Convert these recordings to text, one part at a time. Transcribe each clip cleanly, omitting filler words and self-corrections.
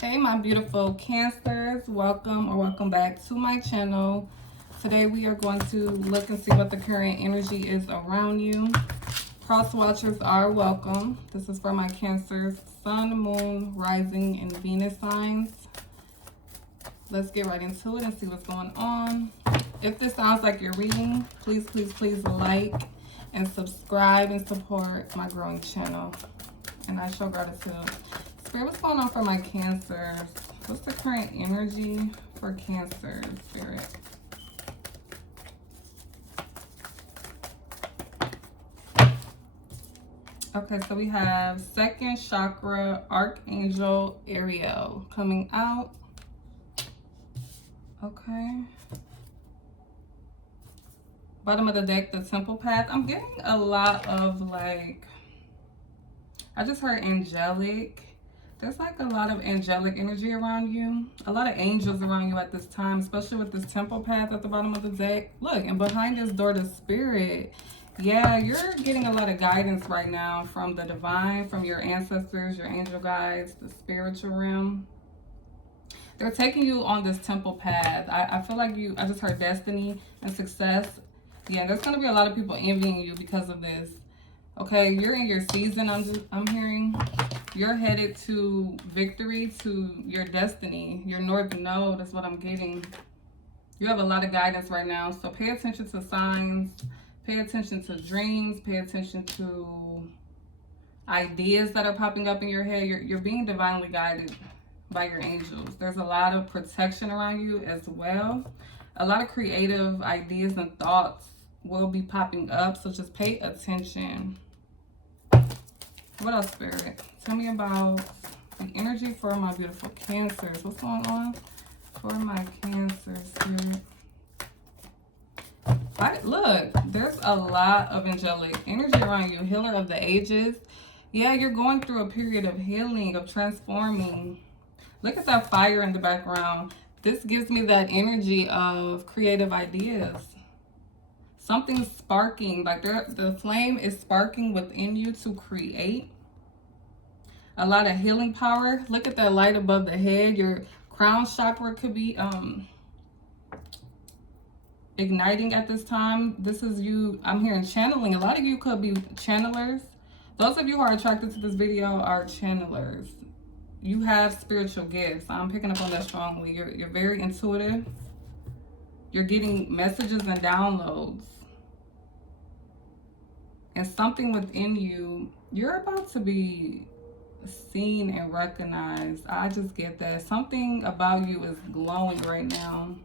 Hey my beautiful Cancers, welcome back to my channel. Today we are going to look and see what the current energy is around you. Cross watchers are welcome. This is for my Cancers, Sun, Moon, Rising, and Venus signs. Let's get right into it and see what's going on. If this sounds like you're reading, please like and subscribe and support my growing channel. And I show gratitude. Spirit, what's going on for my Cancers? What's the current energy for Cancer, Spirit? Okay, so we have second chakra, Archangel Ariel coming out. Okay. Bottom of the deck, the Temple Path. I'm getting a lot of like, I just heard angelic. There's like a lot of angelic energy around you. A lot of angels around you at this time, especially with this Temple Path at the bottom of the deck. Look, and behind this door, the Spirit. Yeah, you're getting a lot of guidance right now from the divine, from your ancestors, your angel guides, the spiritual realm. They're taking you on this Temple Path. I feel like I just heard destiny and success. Yeah, there's going to be a lot of people envying you because of this. Okay, you're in your season, I'm hearing. You're headed to victory, to your destiny, your north node is what I'm getting. You have a lot of guidance right now, so pay attention to signs, pay attention to dreams, pay attention to ideas that are popping up in your head. You're being divinely guided by your angels. There's a lot of protection around you as well. A lot of creative ideas and thoughts will be popping up, so just pay attention. What else, Spirit? Tell me about the energy for my beautiful Cancers. What's going on for my Cancer, Spirit? Look, there's a lot of angelic energy around you. Healer of the ages. Yeah, you're going through a period of healing, of transforming. Look at that fire in the background. This gives me that energy of creative ideas. Something's sparking, like the flame is sparking within you to create. A lot of healing power. Look at that light above the head. Your crown chakra could be igniting at this time. This is you, I'm hearing channeling. A lot of you could be channelers. Those of you who are attracted to this video are channelers. You have spiritual gifts. I'm picking up on that strongly. You're very intuitive. You're getting messages and downloads. And something within you, you're about to be seen and recognized. I just get that. Something about you is glowing right now.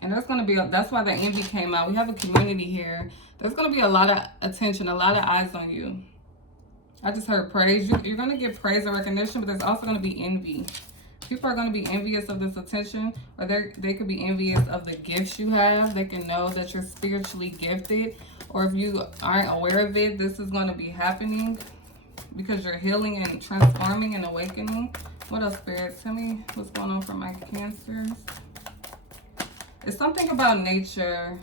And there's going to be, that's why the envy came out. We have a community here. There's going to be a lot of attention, a lot of eyes on you. I just heard praise. You're going to get praise and recognition, but there's also going to be envy. People are going to be envious of this attention, or they could be envious of the gifts you have. They can know that you're spiritually gifted, or if you aren't aware of it, this is going to be happening because you're healing and transforming and awakening. What else, Spirit? Tell me what's going on for my Cancers. It's something about nature.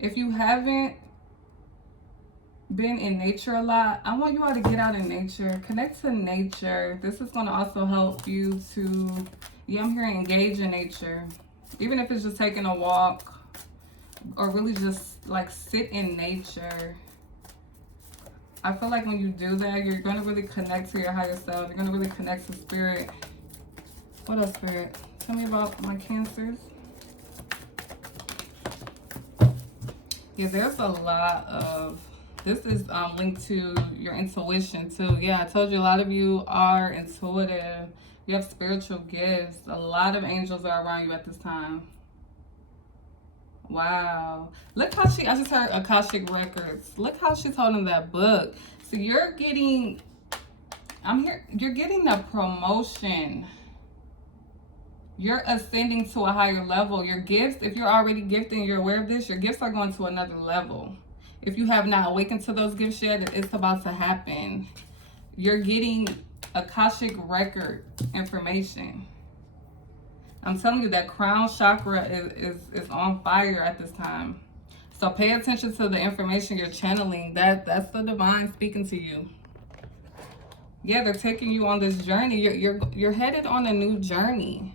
If you haven't been in nature a lot, I want you all to get out in nature, connect to nature. This is going to also help you to, yeah, I'm hearing engage in nature, even if it's just taking a walk or really just like sit in nature. I feel like when you do that, you're going to really connect to your higher self. You're going to really connect to spirit. What else, Spirit? Tell me about my Cancers. Yeah, there's a lot of, this is linked to your intuition too. Yeah, I told you a lot of you are intuitive. You have spiritual gifts. A lot of angels are around you at this time. Wow. Look how I just heard Akashic Records. Look how she's holding that book. So you're getting, you're getting a promotion. You're ascending to a higher level. Your gifts, if you're already gifted and you're aware of this, your gifts are going to another level. If you have not awakened to those gifts yet, it's about to happen. You're getting Akashic Record information. I'm telling you that crown chakra is on fire at this time. So pay attention to the information you're channeling. That's the divine speaking to you. Yeah, they're taking you on this journey. You're headed on a new journey.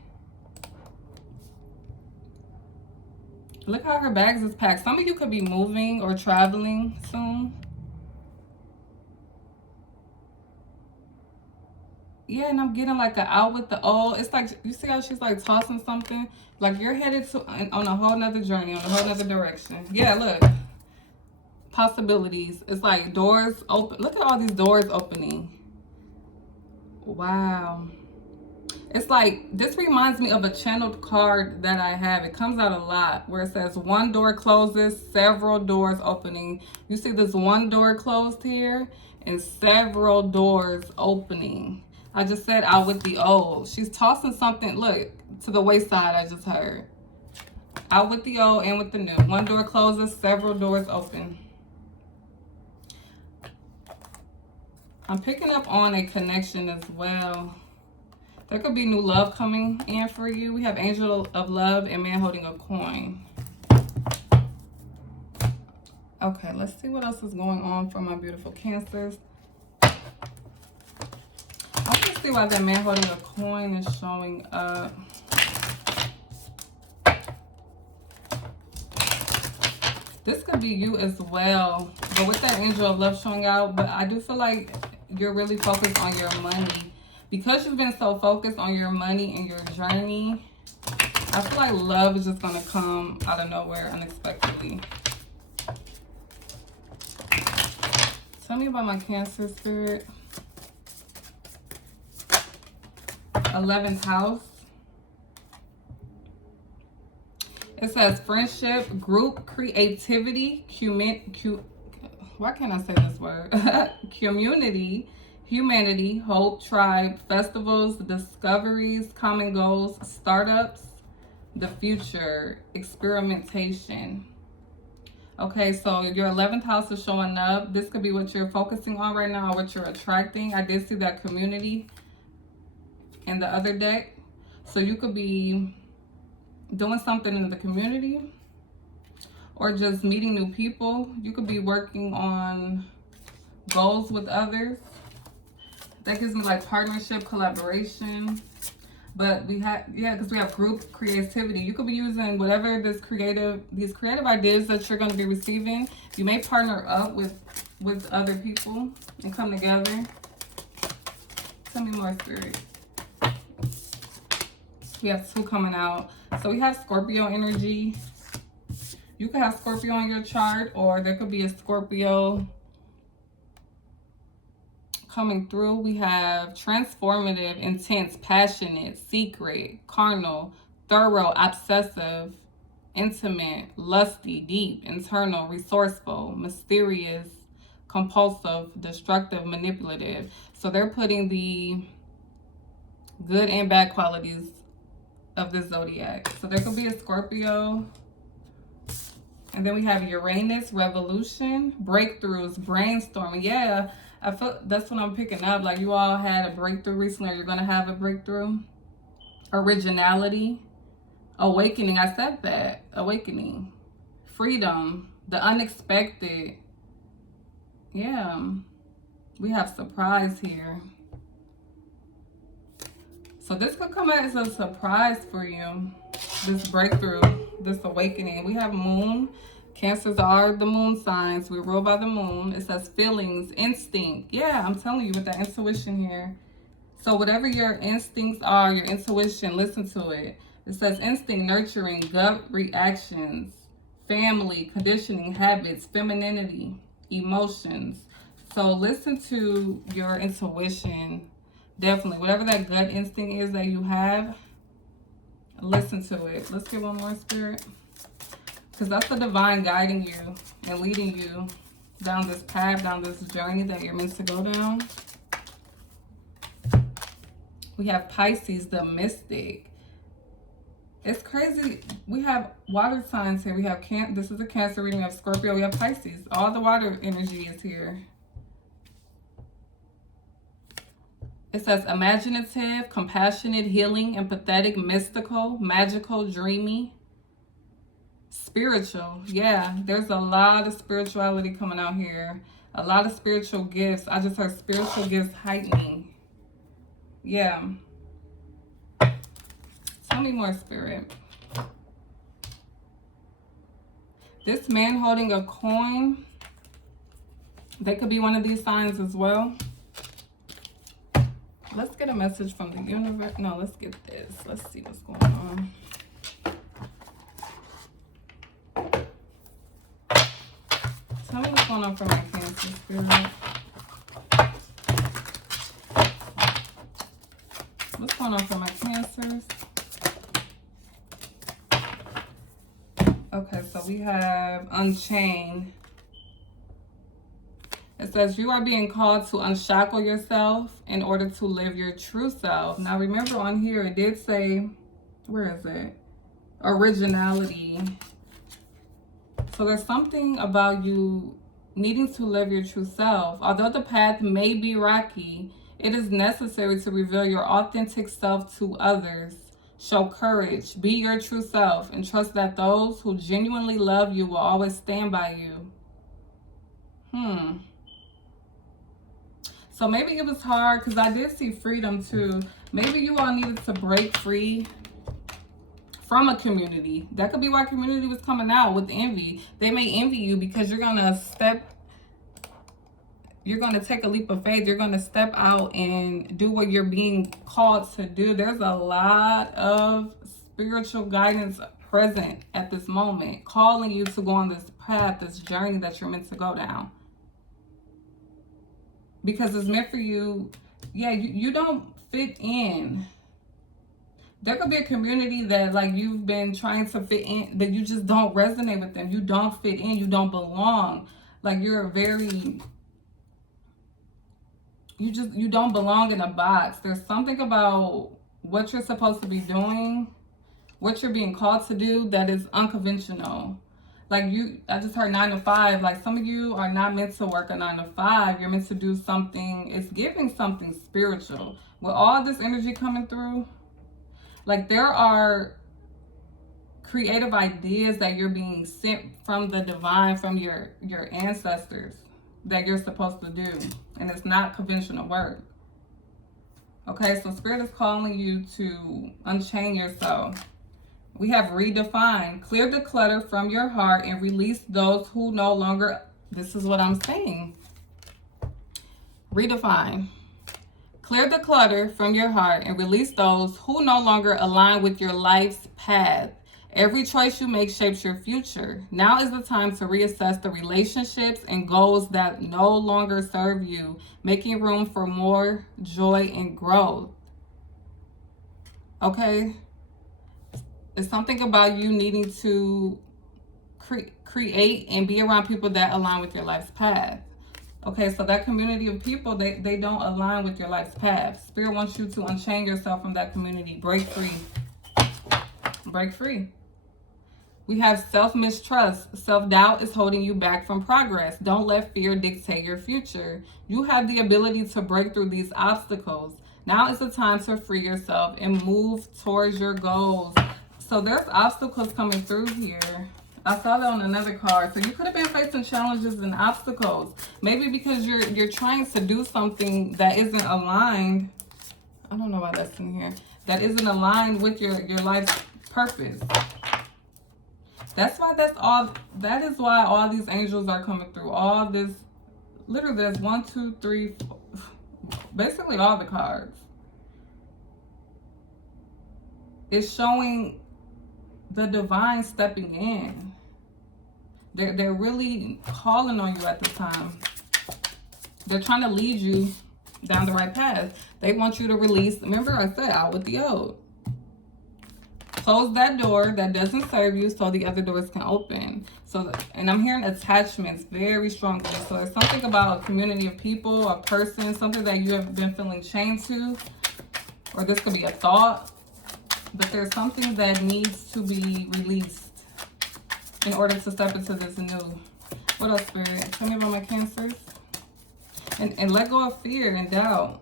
Look how her bags is packed. Some of you could be moving or traveling soon. Yeah, and I'm getting like an out with the old. It's like, you see how she's like tossing something? Like you're headed to on a whole nother journey, on a whole nother direction. Yeah, look. Possibilities. It's like doors open. Look at all these doors opening. Wow. It's like, this reminds me of a channeled card that I have. It comes out a lot where it says one door closes, several doors opening. You see this one door closed here and several doors opening. I just said out with the old. She's tossing something, look, to the wayside I just heard. Out with the old and with the new. One door closes, several doors open. I'm picking up on a connection as well. There could be new love coming in for you. We have Angel of Love and Man holding a coin. Okay, let's see what else is going on for my beautiful Cancers. I can see why that Man holding a coin is showing up. This could be you as well. But with that Angel of Love showing out, but I do feel like you're really focused on your money. Because you've been so focused on your money and your journey, I feel like love is just going to come out of nowhere unexpectedly. Tell me about my Cancer spirit. 11th house. It says friendship, group, creativity, why can't I say this word? Community, humanity, hope, tribe, festivals, discoveries, common goals, startups, the future, experimentation. Okay, so your 11th house is showing up. This could be what you're focusing on right now, or what you're attracting. I did see that community in the other deck. So you could be doing something in the community or just meeting new people. You could be working on goals with others. That gives me like partnership, collaboration. But we have, yeah, because we have group creativity. You could be using whatever these creative ideas that you're going to be receiving. You may partner up with other people and come together. Tell me more, Spirit. We have 2 coming out. So we have Scorpio energy. You could have Scorpio on your chart, or there could be a Scorpio coming through. We have transformative, intense, passionate, secret, carnal, thorough, obsessive, intimate, lusty, deep, internal, resourceful, mysterious, compulsive, destructive, manipulative. So they're putting the good and bad qualities of the zodiac. So there could be a Scorpio. And then we have Uranus, revolution, breakthroughs, brainstorming. Yeah, I feel that's what I'm picking up. Like you all had a breakthrough recently, or you're going to have a breakthrough. Originality, awakening. I said that. Awakening, freedom, the unexpected. Yeah, we have surprise here. So this could come as a surprise for you. This breakthrough, this awakening. We have moon. Cancers are the moon signs. We rule by the moon. It says feelings, instinct. Yeah, I'm telling you with that intuition here. So whatever your instincts are, your intuition, listen to it. It says instinct, nurturing, gut reactions, family, conditioning, habits, femininity, emotions. So listen to your intuition. Definitely. Whatever that gut instinct is that you have, listen to it. Let's get one more, Spirit. Because that's the divine guiding you and leading you down this path, down this journey that you're meant to go down. We have Pisces, the mystic. It's crazy. We have water signs here. We have this is a Cancer reading. We have Scorpio. We have Pisces. All the water energy is here. It says imaginative, compassionate, healing, empathetic, mystical, magical, dreamy, spiritual. Yeah, there's a lot of spirituality coming out here. A lot of spiritual gifts. I just heard spiritual gifts heightening. Yeah. Tell me more, Spirit. This man holding a coin, they could be one of these signs as well. Let's get a message from the universe. No, let's get this. Let's see what's going on. Tell me what's going on for my Cancer, Spirit. What's going on for my Cancers? Okay, so we have Unchained. It says you are being called to unshackle yourself in order to live your true self. Now remember on here it did say, where is it? Originality. So there's something about you needing to live your true self. Although the path may be rocky, it is necessary to reveal your authentic self to others. Show courage, be your true self, and trust that those who genuinely love you will always stand by you. So maybe it was hard because I did see freedom too. Maybe you all needed to break free from a community. That could be why community was coming out with envy. They may envy you because you're going to take a leap of faith. You're going to step out and do what you're being called to do. There's a lot of spiritual guidance present at this moment, calling you to go on this path, this journey that you're meant to go down. Because it's meant for you. Yeah, you don't fit in. There could be a community that like you've been trying to fit in, but you just don't resonate with them. You don't fit in. You don't belong. Like you're you don't belong in a box. There's something about what you're supposed to be doing, what you're being called to do that is unconventional. Like I just heard 9 to 5. Like some of you are not meant to work a 9 to 5. You're meant to do something. It's giving something spiritual. With all this energy coming through, like there are creative ideas that you're being sent from the divine, from your ancestors that you're supposed to do. And it's not conventional work. Okay, so Spirit is calling you to unchain yourself. We have redefine. Clear the clutter from your heart and release those who no longer, this is what I'm saying. Redefine. Clear the clutter from your heart and release those who no longer align with your life's path. Every choice you make shapes your future. Now is the time to reassess the relationships and goals that no longer serve you, making room for more joy and growth. Okay? It's something about you needing to create and be around people that align with your life's path. Okay, so that community of people, they don't align with your life's path. Spirit wants you to unchain yourself from that community. Break free. Break free. We have self-mistrust. Self-doubt is holding you back from progress. Don't let fear dictate your future. You have the ability to break through these obstacles. Now is the time to free yourself and move towards your goals. So there's obstacles coming through here. I saw that on another card. So you could have been facing challenges and obstacles. Maybe because you're trying to do something that isn't aligned. I don't know why that's in here. That isn't aligned with your life's purpose. That is why all these angels are coming through. All this, literally there's 1, 2, 3, 4, basically all the cards. It's showing the divine stepping in. They're really calling on you at this time. They're trying to lead you down the right path. They want you to release. Remember I said out with the old. Close that door that doesn't serve you so the other doors can open. So, and I'm hearing attachments very strongly. So there's something about a community of people, a person, something that you have been feeling chained to, or this could be a thought. But there's something that needs to be released in order to step into this new. What else, Spirit? Tell me about my Cancers. And let go of fear and doubt.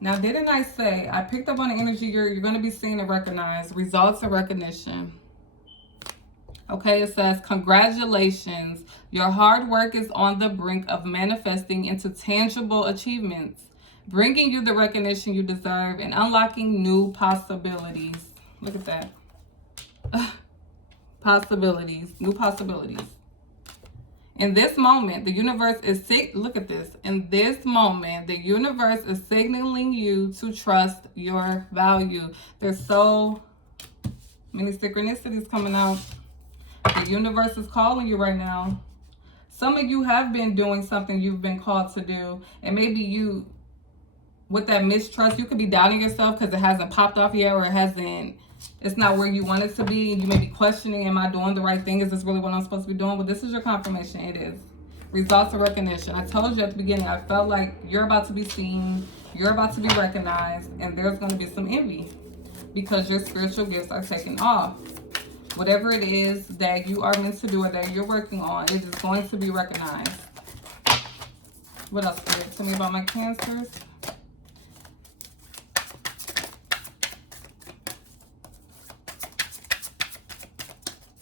Now, didn't I say, I picked up on the energy you're going to be seeing and recognize, results and recognition. Okay, it says, congratulations. Your hard work is on the brink of manifesting into tangible achievements, bringing you the recognition you deserve and unlocking new possibilities. Look at that. Possibilities, new possibilities. In this moment, the universe is look at this. In this moment, the universe is signaling you to trust your value. There's so many synchronicities coming out. The universe is calling you right now. Some of you have been doing something you've been called to do, and maybe you, with that mistrust, you could be doubting yourself because it hasn't popped off yet, or it's not where you want it to be. You may be questioning, am I doing the right thing? Is this really what I'm supposed to be doing? But this is your confirmation. It is. Results of recognition. I told you at the beginning, I felt like you're about to be seen, you're about to be recognized, and there's going to be some envy because your spiritual gifts are taking off. Whatever it is that you are meant to do or that you're working on, it is going to be recognized. What else, Spirit? Tell me about my Cancers.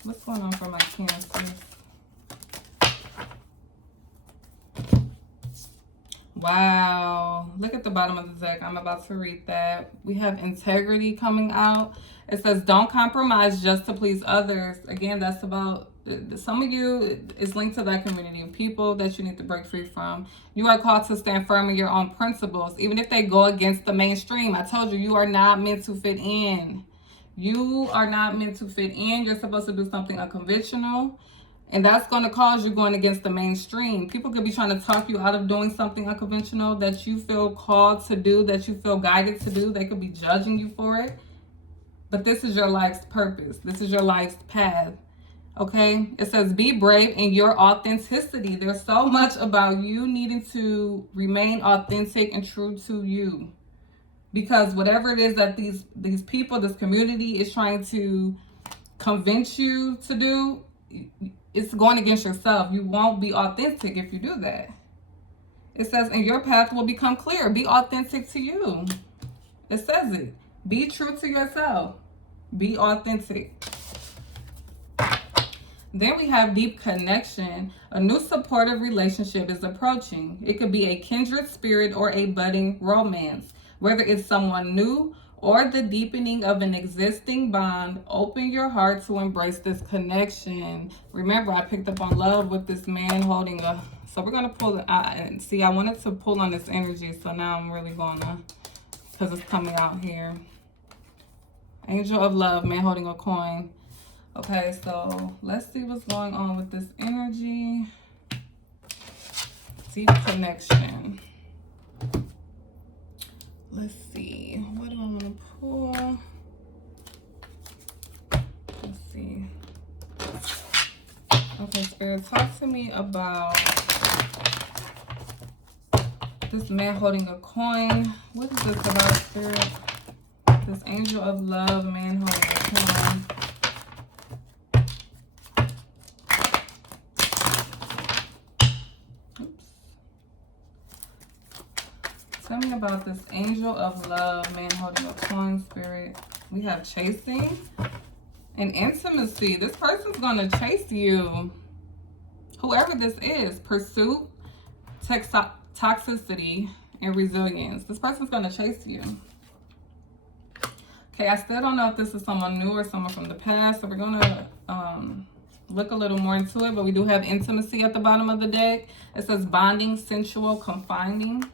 What's going on for my Cancers? Wow. Look at the bottom of the deck. I'm about to read that. We have integrity coming out. It says, don't compromise just to please others. Again, that's about, some of you, it's linked to that community of people that you need to break free from. You are called to stand firm in your own principles, even if they go against the mainstream. I told you, you are not meant to fit in. You are not meant to fit in. You're supposed to do something unconventional. And that's going to cause you going against the mainstream. People could be trying to talk you out of doing something unconventional that you feel called to do, that you feel guided to do. They could be judging you for it. But this is your life's purpose. This is your life's path. Okay? It says, be brave in your authenticity. There's so much about you needing to remain authentic and true to you. Because whatever it is that these people, this community is trying to convince you to do, it's going against yourself. You won't be authentic if you do that. It says, and your path will become clear. Be authentic to you. It says it. Be true to yourself. Be authentic. Then we have deep connection. A new supportive relationship is approaching. It could be a kindred spirit or a budding romance. Whether it's someone new or the deepening of an existing bond, open your heart to embrace this connection. Remember, I picked up on love with this man holding a... So we're going to pull it out. And see, I wanted to pull on this energy, so now I'm really going to... Because it's coming out here. Angel of love, man holding a coin. Okay, so let's see what's going on with this energy. Deep connection. Let's see. What do I want to pull? Let's see. Okay, Spirit, talk to me about this man holding a coin. What is this about, Spirit? This angel of love, man holding a coin. Tell me about this angel of love, man holding a coin, Spirit. We have chasing and intimacy. This person's going to chase you. Whoever this is. Pursuit, toxicity, and resilience. This person's going to chase you. Okay, I still don't know if this is someone new or someone from the past. So we're going to look a little more into it. But we do have intimacy at the bottom of the deck. It says bonding, sensual, confining.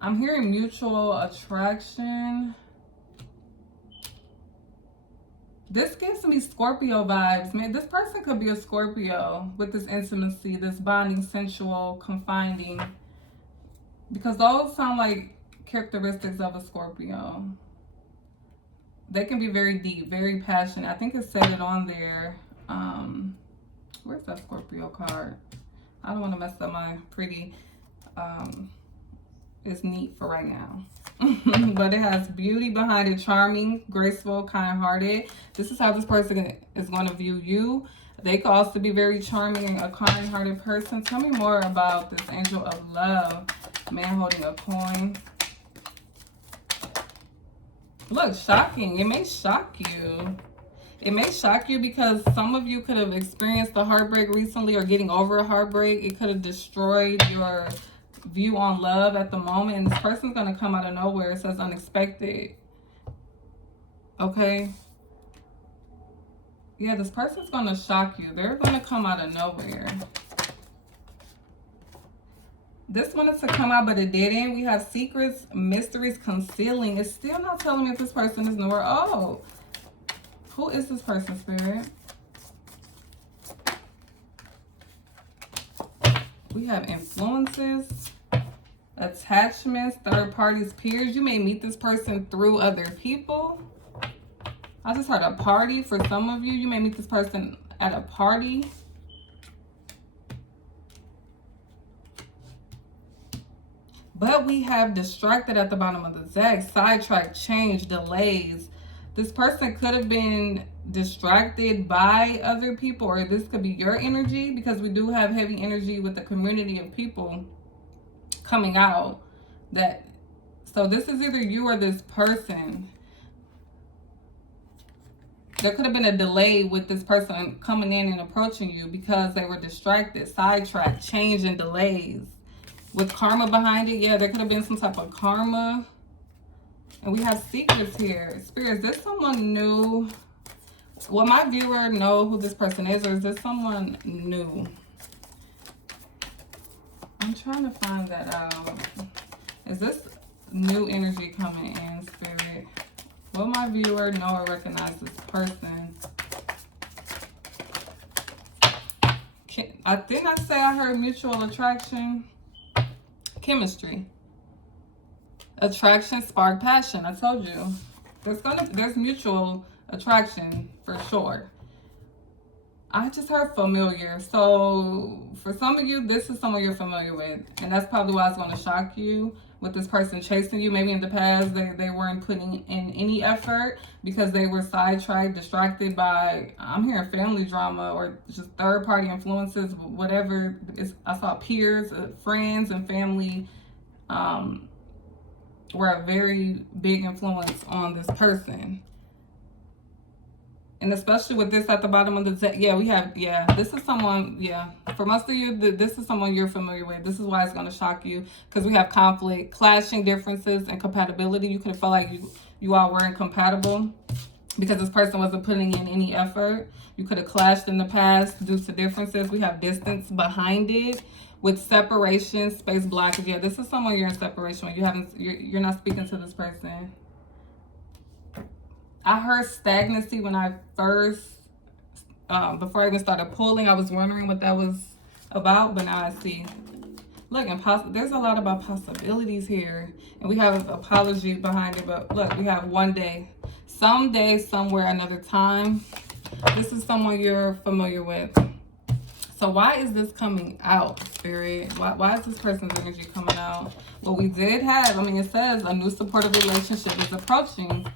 I'm hearing mutual attraction. This gives me Scorpio vibes. Man, this person could be a Scorpio with this intimacy, this bonding, sensual, confining. Because those sound like characteristics of a Scorpio. They can be very deep, very passionate. I think it said it on there. Where's that Scorpio card? I don't want to mess up my pretty... It's neat for right now. But it has beauty behind it, charming, graceful, kind-hearted. This is how this person is going to view you. They could also be very charming and a kind-hearted person. Tell me more about this angel of love, man holding a coin. Look, shocking. It may shock you. It may shock you because some of you could have experienced a heartbreak recently or getting over a heartbreak. It could have destroyed your view on love at the moment. And this person's going to come out of nowhere. It says unexpected. Okay? Yeah, this person's going to shock you. They're going to come out of nowhere. This wanted to come out, but it didn't. We have secrets, mysteries, concealing. It's still not telling me if this person is new or old. Who is this person, Spirit? We have influences, attachments, third parties, peers. You may meet this person through other people. I just heard a party for some of you. You may meet this person at a party. But we have distracted at the bottom of the deck, sidetrack, change, delays. This person could have been distracted by other people, or this could be your energy, because we do have heavy energy with the community of people coming out. So this is either you or this person. There could have been a delay with this person coming in and approaching you because they were distracted, sidetracked, change, and delays. With karma behind it, yeah, there could have been some type of karma. And we have secrets here. Spirit, is this someone new? Will my viewer know who this person is, or is this someone new? I'm trying to find that out. Is this new energy coming in, Spirit? Will my viewer know or recognize this person? I think I heard mutual attraction. Chemistry. Attraction, spark, passion. I told you. There's mutual attraction for sure. I just heard familiar. So for some of you, this is someone you're familiar with. And that's probably why it's going to shock you with this person chasing you. Maybe in the past they weren't putting in any effort because they were sidetracked, distracted by, I'm hearing family drama or just third party influences, whatever. I saw peers, friends, and family were a very big influence on this person. And especially with this at the bottom of the deck, this is someone, for most of you, this is someone you're familiar with. This is why it's going to shock you, because we have conflict, clashing differences, and compatibility. You could have felt like you all weren't compatible because this person wasn't putting in any effort. You could have clashed in the past due to differences. We have distance behind it with separation, space blockage. Yeah, this is someone you're in separation with. You're not speaking to this person. I heard stagnancy when I first, before I even started pulling. I was wondering what that was about, but now I see. Look, there's a lot about possibilities here. And we have apology behind it, but look, we have one day. Someday, somewhere, another time. This is someone you're familiar with. So why is this coming out, Spirit? Why is this person's energy coming out? Well, we did have, it says a new supportive relationship is approaching.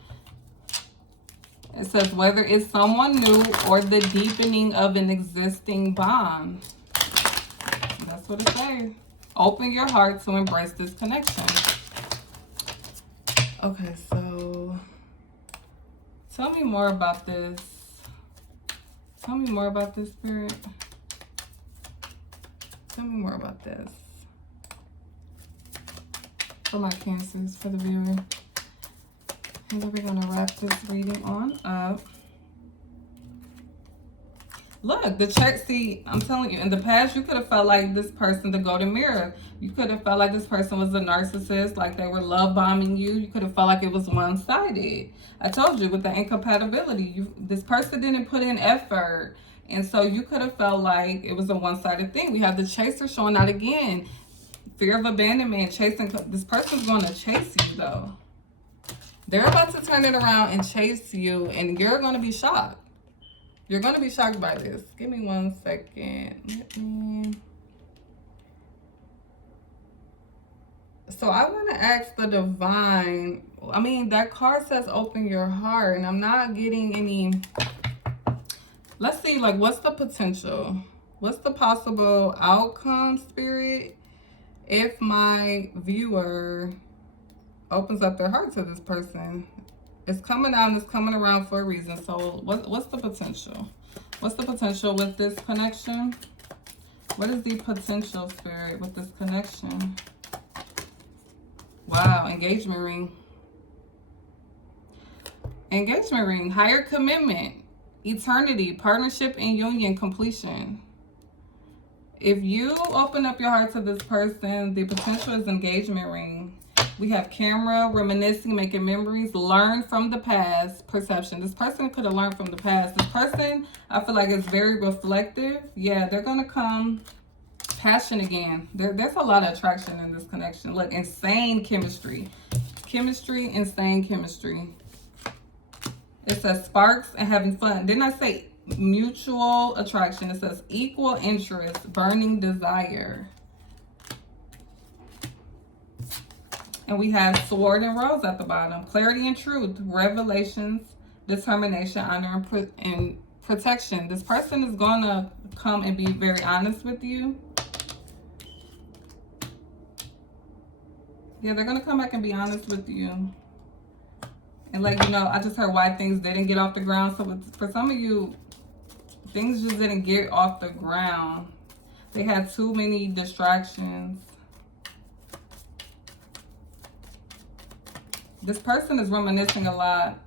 It says whether it's someone new or the deepening of an existing bond. That's what it says. Open your heart to embrace this connection. Okay, so tell me more about this. Tell me more about this, Spirit. Tell me more about this. For my Cancers, for the viewer. And then we're going to wrap this reading on up. Look, the church, see, I'm telling you, in the past, you could have felt like this person, the golden mirror. You could have felt like this person was a narcissist, like they were love bombing you. You could have felt like it was one-sided. I told you, with the incompatibility, this person didn't put in effort. And so you could have felt like it was a one-sided thing. We have the chaser showing out again. Fear of abandonment, chasing. This person's going to chase you, though. They're about to turn it around and chase you, and you're going to be shocked. You're going to be shocked by this. Give me 1 second. So I want to ask the divine. That card says open your heart, and I'm not getting any. Let's see, what's the potential? What's the possible outcome, Spirit, if my viewer opens up their heart to this person? It's coming out and it's coming around for a reason. So what's the potential? What's the potential with this connection? What is the potential, Spirit, with this connection? Wow, engagement ring. Engagement ring, higher commitment, eternity, partnership and union, completion. If you open up your heart to this person, the potential is engagement ring. We have camera, reminiscing, making memories, learn from the past, perception. This person could have learned from the past. This person, I feel like, is very reflective. Yeah, they're going to come. Passion again. There's a lot of attraction in this connection. Look, insane chemistry. Chemistry, insane chemistry. It says sparks and having fun. Didn't I say mutual attraction? It says equal interest, burning desire. And we have sword and rose at the bottom. Clarity and truth, revelations, determination, honor, and protection. This person is going to come and be very honest with you. Yeah, they're going to come back and be honest with you. And let you know, I just heard why things didn't get off the ground. So for some of you, things just didn't get off the ground. They had too many distractions. This person is reminiscing a lot.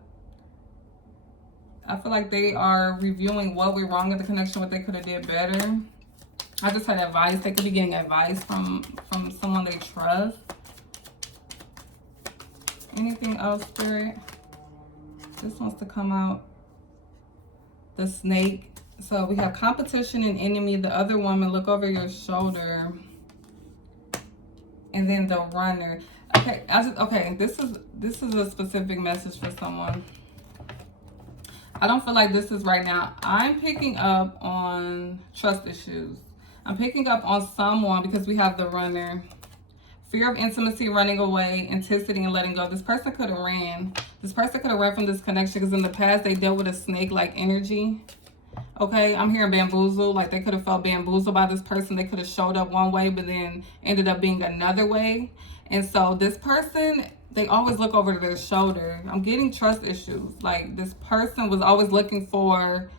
I feel like they are reviewing what went wrong in the connection, what they could have did better. I just had advice. They could be getting advice from someone they trust. Anything else, Spirit? This wants to come out. The snake. So we have competition and enemy. The other woman, look over your shoulder. And then the runner. Okay, okay. This is a specific message for someone. I don't feel like this is right now. I'm picking up on trust issues. I'm picking up on someone because we have the runner. Fear of intimacy, running away, intensity, and letting go. This person could have ran. This person could have ran from this connection because in the past they dealt with a snake-like energy. Okay, I'm hearing bamboozle. Like they could have felt bamboozled by this person. They could have showed up one way, but then ended up being another way. And so this person, they always look over their shoulder. I'm getting trust issues. Like this person was always looking for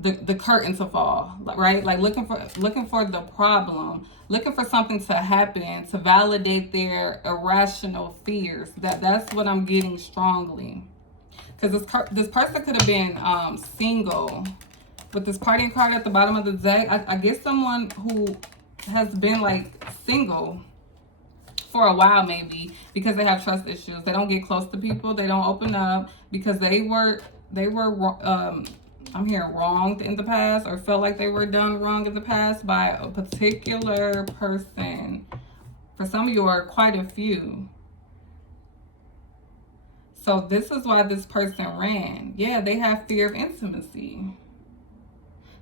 the curtain to fall, right? Like looking for the problem, looking for something to happen to validate their irrational fears. That's what I'm getting strongly. Because this person could have been single. With this partying card at the bottom of the deck, I get someone who has been like single for a while, maybe because they have trust issues. They don't get close to people. They don't open up because they were I'm hearing wronged in the past, or felt like they were done wrong in the past by a particular person. For some of you, are quite a few. So this is why this person ran. Yeah, they have fear of intimacy.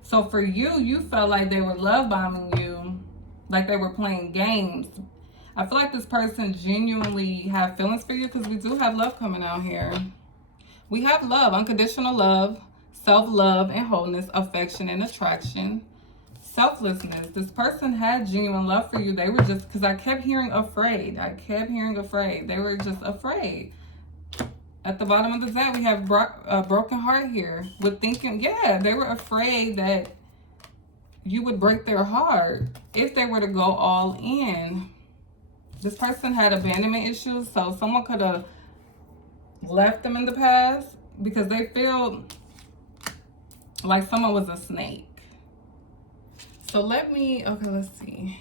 So for you, you felt like they were love bombing you, like they were playing games. I feel like this person genuinely have feelings for you because we do have love coming out here. We have love, unconditional love, self-love and wholeness, affection and attraction, selflessness. This person had genuine love for you. They were just, because I kept hearing afraid. They were just afraid. At the bottom of the deck, we have a broken heart here with thinking, yeah, they were afraid that you would break their heart if they were to go all in. This person had abandonment issues, so someone could have left them in the past because they feel like someone was a snake. So let's see.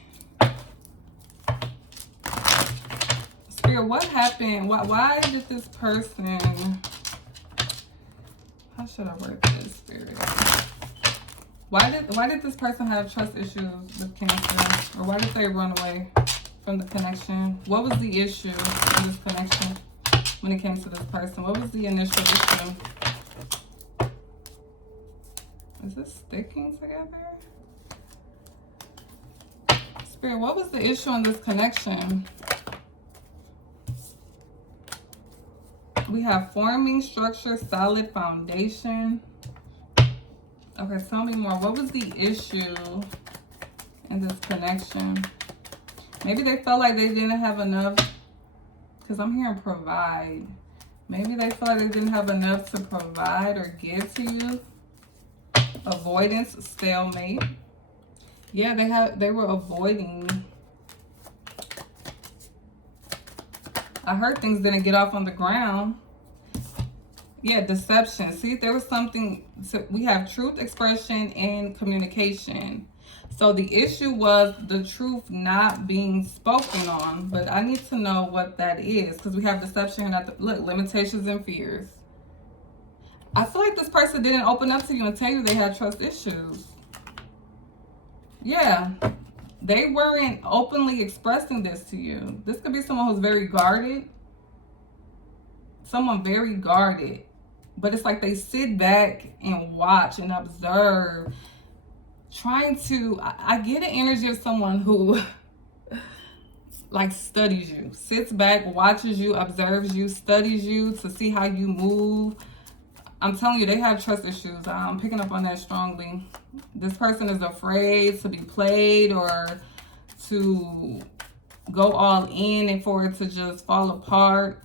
Spirit, what happened? Why did this person, how should I word this, Spirit? Why did this person have trust issues with Cancer? Or why did they run away from the connection? What was the issue in this connection when it came to this person? What was the initial issue? Is this sticking together? Spirit, what was the issue in this connection? We have forming, structure, solid foundation. Okay, tell me more. What was the issue in this connection? Maybe they felt like they didn't have enough, because I'm hearing provide. Maybe they feel like they didn't have enough to provide or give to you. Avoidance, stalemate. Yeah, they were avoiding. I heard things didn't get off on the ground. Yeah, deception. See, there was something. So we have truth, expression, and communication. So the issue was the truth not being spoken on. But I need to know what that is, because we have deception and look, limitations and fears. I feel like this person didn't open up to you and tell you they had trust issues. Yeah, they weren't openly expressing this to you. This could be someone who's very guarded. Someone very guarded. But it's like they sit back and watch and observe. Trying to, I get an energy of someone who like studies you. Sits back, watches you, observes you, studies you to see how you move. I'm telling you, they have trust issues. I'm picking up on that strongly. This person is afraid to be played or to go all in and for it to just fall apart.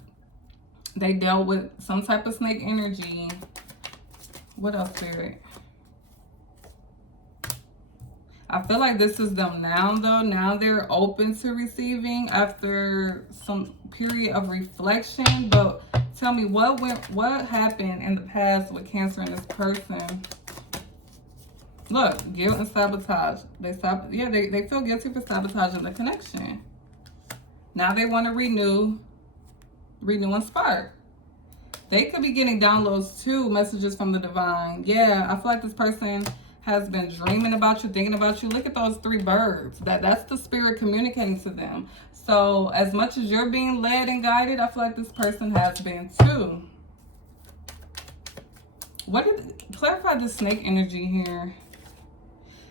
They dealt with some type of snake energy. What else, Spirit? I feel like this is them now, though. Now they're open to receiving after some period of reflection. But tell me, what happened in the past with Cancer and this person? Look, guilt and sabotage. They feel guilty for sabotaging the connection. Now they want to renew and spark. They could be getting downloads too, messages from the divine. Yeah, I feel like this person has been dreaming about you, thinking about you. Look at those 3 birds. That's the spirit communicating to them. So as much as you're being led and guided, I feel like this person has been too. Clarify the snake energy here.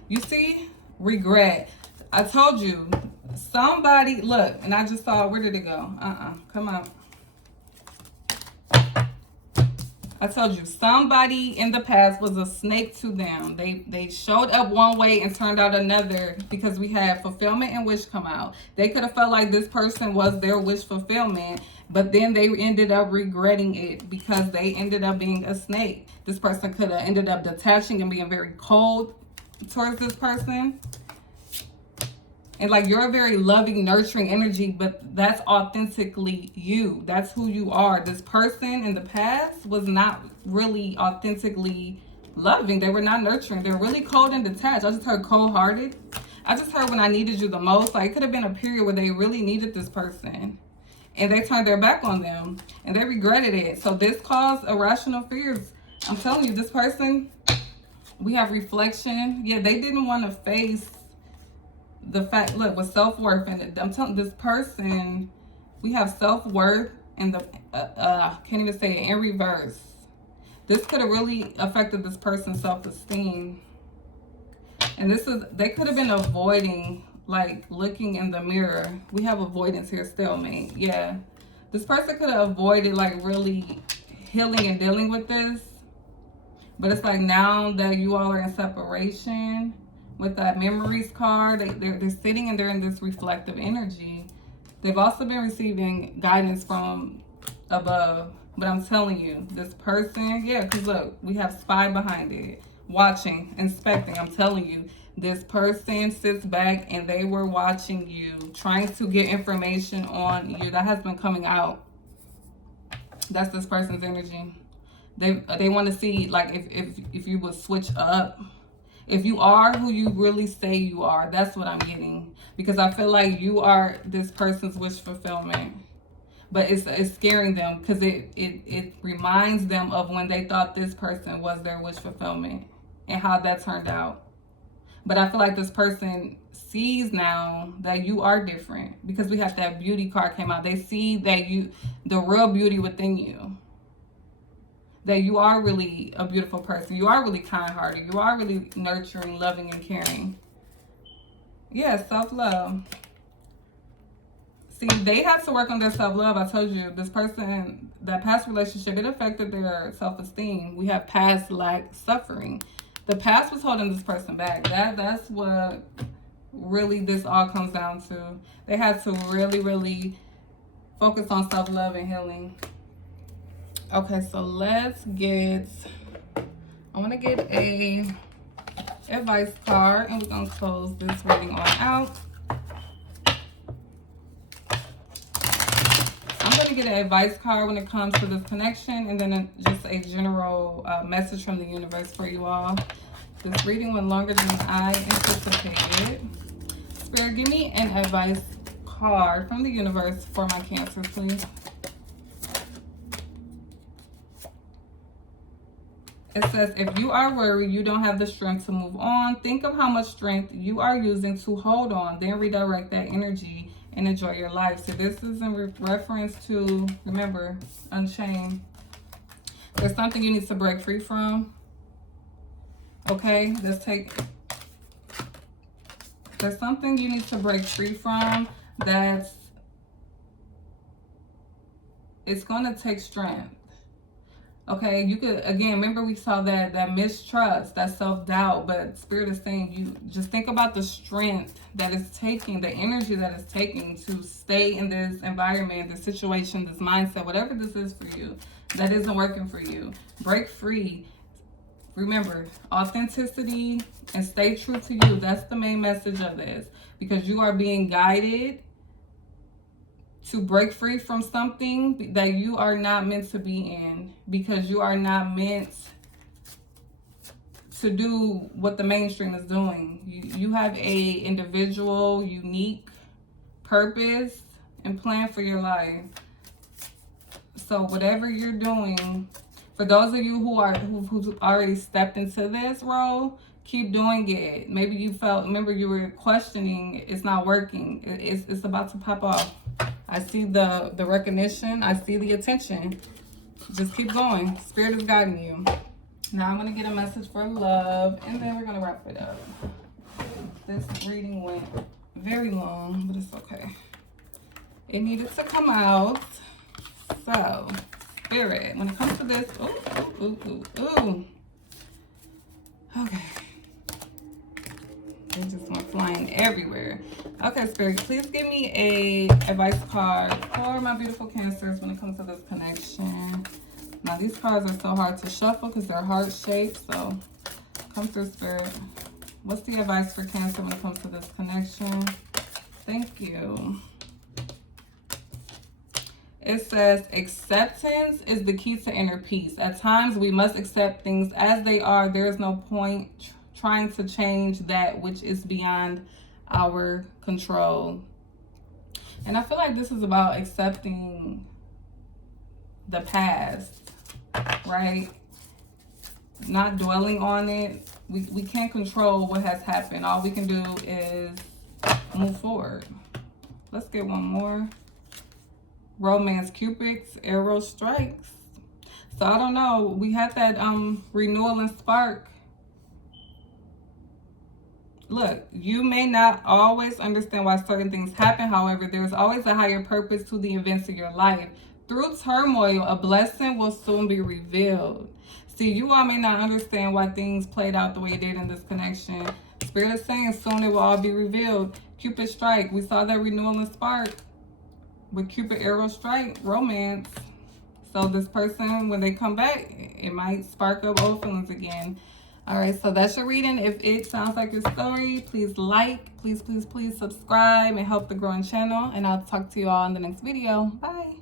You see, regret. I told you, somebody, look, and I just saw, where did it go? Come on. I told you, somebody in the past was a snake to them. They showed up one way and turned out another, because we had fulfillment and wish come out. They could have felt like this person was their wish fulfillment, but then they ended up regretting it because they ended up being a snake. This person could have ended up detaching and being very cold towards this person. And like, you're a very loving, nurturing energy, but that's authentically you. That's who you are. This person in the past was not really authentically loving. They were not nurturing. They're really cold and detached. I just heard cold-hearted. I just heard when I needed you the most. Like, it could have been a period where they really needed this person, and they turned their back on them, and they regretted it. So this caused irrational fears. I'm telling you, this person, we have reflection. Yeah, they didn't want to face the fact, look, with self-worth, and I'm telling this person, we have self-worth and the can't even say it, in reverse. This could have really affected this person's self-esteem. And they could have been avoiding, like, looking in the mirror. We have avoidance here, stalemate. Yeah, this person could have avoided, like, really healing and dealing with this. But it's like, now that you all are in separation, with that memories card, they're sitting and they're in this reflective energy. They've also been receiving guidance from above. But I'm telling you, this person, yeah, because look, we have spy behind it. Watching, inspecting. I'm telling you, this person sits back and they were watching you, trying to get information on you. That has been coming out. That's this person's energy. They want to see, like, if you would switch up. If you are who you really say you are, that's what I'm getting. Because I feel like you are this person's wish fulfillment. But it's scaring them, because it reminds them of when they thought this person was their wish fulfillment and how that turned out. But I feel like this person sees now that you are different, because we have that beauty card came out. They see that the real beauty within you. That you are really a beautiful person. You are really kind-hearted. You are really nurturing, loving, and caring. Yeah, self-love. See, they have to work on their self-love. I told you, this person, that past relationship, it affected their self-esteem. We have past lack suffering. The past was holding this person back. That's what really this all comes down to. They had to really, really focus on self-love and healing. Okay, so let's get, I want to get a advice card, and we're going to close this reading on out. I'm going to get an advice card when it comes to this connection, and then just a general message from the universe for you all. This reading went longer than I anticipated. Spirit, give me an advice card from the universe for my Cancer, please. It says, if you are worried, you don't have the strength to move on. Think of how much strength you are using to hold on. Then redirect that energy and enjoy your life. So this is in reference to, remember, Unchained. There's something you need to break free from. Okay, there's something you need to break free from it's going to take strength. Okay, you could, again, remember we saw that mistrust, that self-doubt, but Spirit is saying you just think about the strength that it's taking, the energy that it's taking to stay in this environment, this situation, this mindset, whatever this is for you, that isn't working for you. Break free. Remember, authenticity and stay true to you. That's the main message of this, because you are being guided to break free from something that you are not meant to be in, because you are not meant to do what the mainstream is doing. You have a individual, unique purpose and plan for your life. So whatever you're doing, for those of you who've already stepped into this role, keep doing it. Maybe you remember you were questioning, it's not working. It's about to pop off. I see the recognition. I see the attention. Just keep going. Spirit is guiding you. Now I'm going to get a message for love, and then we're going to wrap it up. This reading went very long, but it's okay. It needed to come out. So, Spirit, when it comes to this, ooh. Okay. They just went flying everywhere. Okay, Spirit, please give me a advice card for my beautiful Cancers when it comes to this connection. Now, these cards are so hard to shuffle because they're heart-shaped. So, come through, Spirit. What's the advice for Cancer when it comes to this connection? Thank you. It says, acceptance is the key to inner peace. At times, we must accept things as they are. There is no point trying to change that which is beyond our control. And I feel like this is about accepting the past, right? Not dwelling on it. We can't control what has happened. All we can do is move forward. Let's get one more. Romance, Cupid's arrow strikes. So I don't know. We had that renewal and spark. Look, you may not always understand why certain things happen. However, there's always a higher purpose to the events of your life. Through turmoil, a blessing will soon be revealed. See, you all may not understand why things played out the way it did in this connection. Spirit is saying soon it will all be revealed. Cupid strike. We saw that renewal and spark with Cupid arrow strike, romance. So this person, when they come back, it might spark up old feelings again. All right, so that's your reading. If it sounds like your story, please like, please subscribe and help the growing channel. And I'll talk to you all in the next video. Bye.